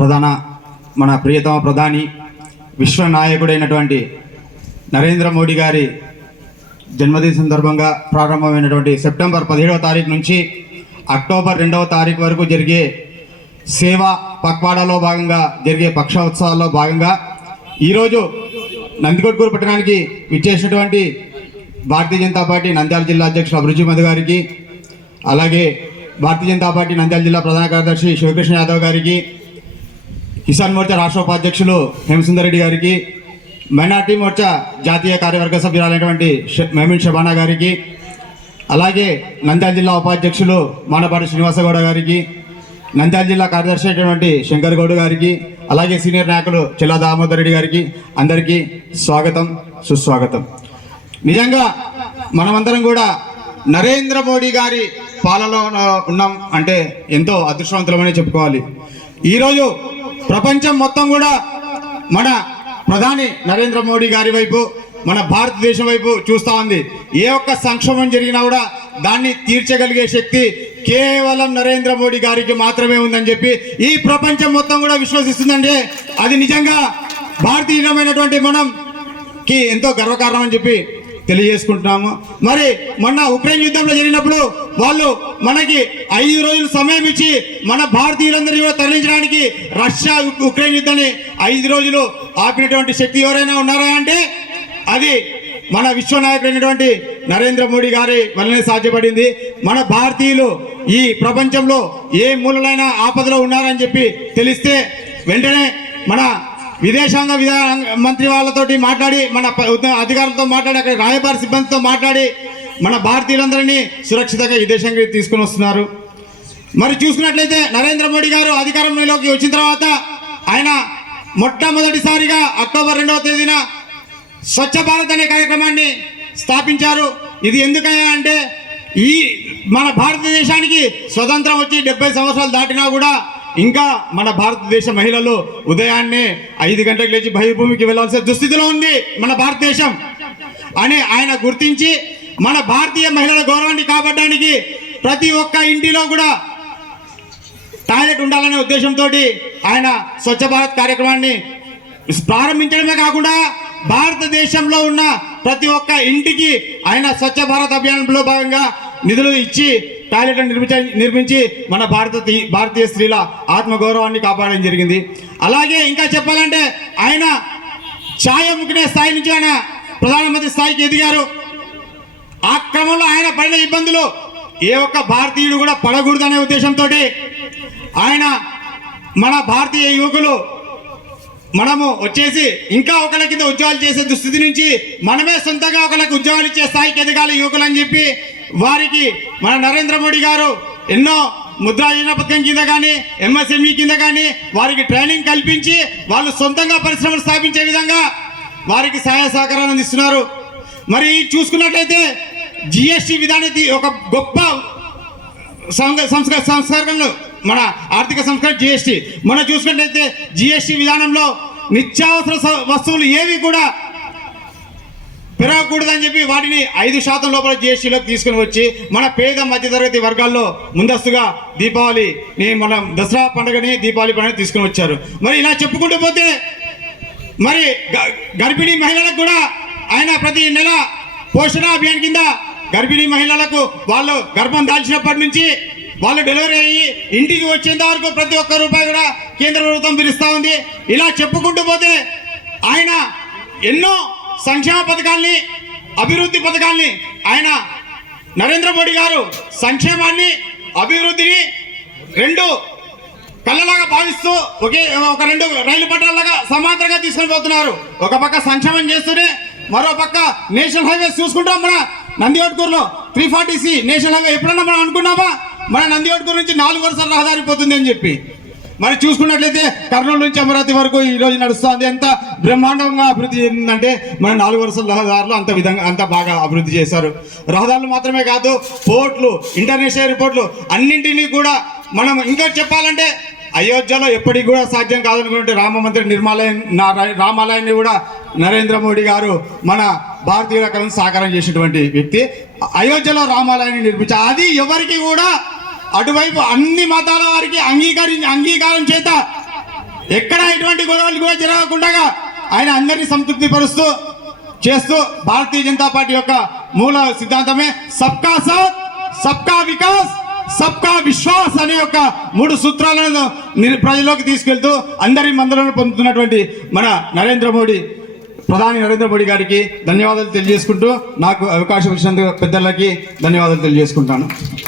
మన ప్రియతమ ప్రధాని విశ్వనాయకుడైనటువంటి నరేంద్ర మోడీ గారి జన్మదిన సందర్భంగా ప్రారంభమైనటువంటి సెప్టెంబర్ 17వ తారీఖు నుంచి అక్టోబర్ 2వ తారీఖు వరకు జరిగే సేవా పక్వాడాలో భాగంగా జరిగే పక్షోత్సవాల్లో భాగంగా ఈరోజు నందికొట్కూరు పట్టణానికి విచ్చేసినటువంటి భారతీయ జనతా పార్టీ నంద్యాల జిల్లా అధ్యక్షుడు అభిరుచి మధు గారికి, అలాగే భారతీయ జనతా పార్టీ నంద్యాల జిల్లా ప్రధాన కార్యదర్శి శివకృష్ణ యాదవ్ గారికి, కిసాన్ మోర్చా రాష్ట్ర ఉపాధ్యక్షులు హేమసుందర్ రెడ్డి గారికి, మైనార్టీ మోర్చా జాతీయ కార్యవర్గ సభ్యురాలైనటువంటి మేమిన్ షబానా గారికి, అలాగే నంద్యాల జిల్లా ఉపాధ్యక్షులు మానపాటి శ్రీనివాసగౌడ గారికి, నంద్యాల జిల్లా కార్యదర్శి అయినటువంటి శంకర్ గౌడ్ గారికి, అలాగే సీనియర్ నాయకులు చెల్లా దామోదర్ రెడ్డి గారికి అందరికీ స్వాగతం సుస్వాగతం. నిజంగా మనమందరం కూడా నరేంద్ర మోడీ గారి పాలనలో ఉన్నాం అంటే ఎంతో అదృష్టవంతులమని చెప్పుకోవాలి. ఈరోజు ప్రపంచం మొత్తం కూడా మన ప్రధాని నరేంద్ర మోడీ గారి వైపు, మన భారతదేశం వైపు చూస్తూ ఉంది. ఏ ఒక్క సంక్షోభం జరిగినా కూడా దాన్ని తీర్చగలిగే శక్తి కేవలం నరేంద్ర మోడీ గారికి మాత్రమే ఉందని చెప్పి ఈ ప్రపంచం మొత్తం కూడా విశ్వసిస్తుందంటే అది నిజంగా భారతీయమైనటువంటి మనంకి ఎంతో గర్వకారణం అని చెప్పి తెలియజేసుకుంటున్నాము. మరి మొన్న ఉక్రెయిన్ యుద్ధంలో జరిగినప్పుడు వాళ్ళు మనకి 5 రోజులు సమయం ఇచ్చి మన భారతీయులందరినీ కూడా తరలించడానికి రష్యా ఉక్రెయిన్ యుద్ధాన్ని 5 రోజులు ఆపినటువంటి శక్తి ఎవరైనా ఉన్నారా అంటే అది మన విశ్వనాయకుడైనటువంటి నరేంద్ర మోడీ గారి వల్లనే సాధ్యపడింది. మన భారతీయులు ఈ ప్రపంచంలో ఏ మూలలైన ఆపదలో ఉన్నారని చెప్పి తెలిస్తే వెంటనే మన విదేశాంగ మంత్రి వాళ్ళతోటి మాట్లాడి, మన అధికారులతో మాట్లాడి, అక్కడ రాయబార సిబ్బందితో మాట్లాడి మన భారతీయులందరినీ సురక్షితంగా విదేశాంగ తీసుకుని వస్తున్నారు. మరి చూసుకున్నట్లయితే నరేంద్ర మోడీ గారు అధికారంలోకి వచ్చిన తర్వాత ఆయన మొట్టమొదటిసారిగా అక్టోబర్ 2వ తేదీన స్వచ్ఛ భారత్ అనే కార్యక్రమాన్ని స్థాపించారు. ఇది ఎందుకయ్యా అంటే ఈ మన భారతదేశానికి స్వతంత్రం వచ్చి 70 సంవత్సరాలు దాటినా కూడా ఇంకా మన భారతదేశ మహిళలు ఉదయాన్నే 5 గంటలకు లేచి బహిర్భూమికి వెళ్లాల్సిన దుస్థితిలో ఉంది మన భారతదేశం అని ఆయన గుర్తించి మన భారతీయ మహిళల గౌరవాన్ని కాపాడడానికి ప్రతి ఒక్క ఇంటిలో కూడా టాయిలెట్ ఉండాలనే ఉద్దేశంతో ఆయన స్వచ్ఛ భారత్ కార్యక్రమాన్ని ప్రారంభించడమే కాకుండా భారతదేశంలో ఉన్న ప్రతి ఒక్క ఇంటికి ఆయన స్వచ్ఛ భారత్ అభియానంలో భాగంగా నిధులు ఇచ్చి టాయిలెట్లను నిర్మించి మన భారతీయ స్త్రీల ఆత్మగౌరవాన్ని కాపాడడం జరిగింది. అలాగే ఇంకా చెప్పాలంటే ఆయన ఛాయ ముఖ్య స్థాయి నుంచి ఆయన ప్రధానమంత్రి స్థాయికి ఎదిగారు. ఆ క్రమంలో ఆయన పడిన ఇబ్బందులు ఏ ఒక్క భారతీయుడు కూడా పడకూడదనే ఉద్దేశంతో ఆయన మన భారతీయ యువకులు మనము వచ్చేసి ఇంకా ఒకళ్ళ కింద ఉద్యోగాలు చేసే దుస్థితి నుంచి మనమే సొంతంగా ఒకళ్ళకి ఉద్యోగాలు ఇచ్చే స్థాయికి ఎదగాలి యువకులు అని చెప్పి వారికి మన నరేంద్ర మోడీ గారు ఎన్నో ముద్రా యోజన పథకం కింద కానీ ఎంఎస్ఎంఈ కింద కానీ వారికి ట్రైనింగ్ కల్పించి వాళ్ళు సొంతంగా పరిశ్రమలు స్థాపించే విధంగా వారికి సహాయ సహకారాలు అందిస్తున్నారు. మరి చూసుకున్నట్లయితే జిఎస్టీ విధానాన్ని ఒక గొప్ప సంస్కరణలు మన ఆర్థిక సంస్కరణ జిఎస్టీ. మనం చూసుకున్నట్లయితే జిఎస్టీ విధానంలో నిత్యావసర వస్తువులు ఏవి కూడా పెరగకూడదని చెప్పి వాటిని 5% లోపల జిఎస్టీలోకి తీసుకుని వచ్చి మన పేద మధ్యతరగతి వర్గాల్లో ముందస్తుగా దీపావళిని మన దసరా పండుగని దీపావళి పండుగ తీసుకుని వచ్చారు. మరి ఇలా చెప్పుకుంటూ పోతే మరి గర్భిణీ మహిళలకు కూడా ఆయన ప్రతి నెల పోషణ అభియాన్ కింద గర్భిణీ మహిళలకు వాళ్ళు గర్భం దాల్చినప్పటి నుంచి వాళ్ళు డెలివరీ అయ్యి ఇంటికి వచ్చేంత వరకు ప్రతి ఒక్క రూపాయి కూడా కేంద్ర ప్రభుత్వం పిలుస్తూ ఉంది. ఇలా చెప్పుకుంటూ పోతే ఆయన ఎన్నో సంక్షేమ పథకాల్ని, అభివృద్ధి పథకాల్ని ఆయన నరేంద్ర మోడీ గారు సంక్షేమాన్ని అభివృద్ధిని రెండు కళ్ళలాగా భావిస్తూ ఒక 2 రైలు పట్టాలలాగా సమాంతరంగా తీసుకొని పోతున్నారు. ఒక పక్క సంక్షేమం చేస్తూనే మరో పక్క నేషనల్ హైవేస్ చూసుకుంటాం. మన నందికొట్కూరులో 340C నేషనల్ హైవే ఎప్పుడన్నా మనం అనుకున్నామా మన నందికొట్కూరు నుంచి 4 వరుసల రహదారి పోతుంది అని చెప్పి. మరి చూసుకున్నట్లయితే కర్నూలు నుంచి అమరావతి వరకు ఈ రోజు నడుస్తుంది. ఎంత బ్రహ్మాండంగా అభివృద్ధి చెందిందంటే మన 4 వరుసల రహదారులు అంత బాగా అభివృద్ధి చేశారు. రహదారులు మాత్రమే కాదు, పోర్ట్లు, ఇంటర్నేషనల్ ఎయిర్పోర్ట్లు అన్నింటినీ కూడా మనం ఇంకా చెప్పాలంటే అయోధ్యలో ఎప్పటికి కూడా సాధ్యం కాదనుకున్నట్టు రామాలయాన్ని కూడా నరేంద్ర మోడీ గారు మన భారతీయుల కళను సాకారం చేసినటువంటి వ్యక్తి. అయోధ్యలో రామాలయాన్ని నిర్మించారు. అది ఎవరికి కూడా అటువైపు అన్ని మతాల వారికి అంగీకారం చేత ఎక్కడ ఎటువంటి గొడవలు కూడా జరగకుండా ఆయన అందరినీ సంతృప్తి పరుస్తూ చేస్తూ భారతీయ జనతా పార్టీ యొక్క మూల సిద్ధాంతమే సబ్కా సాత్ సబ్కా వికాస్ సబ్కా విశ్వాస్ అనే యొక్క 3 సూత్రాలను ప్రజల్లోకి తీసుకెళ్తూ అందరి మందలను పొందుతున్నటువంటి మన ప్రధాని నరేంద్ర మోడీ గారికి ధన్యవాదాలు తెలియజేసుకుంటూ నాకు అవకాశం ఇచ్చినందుకు పెద్దలకి ధన్యవాదాలు తెలియజేసుకుంటాను.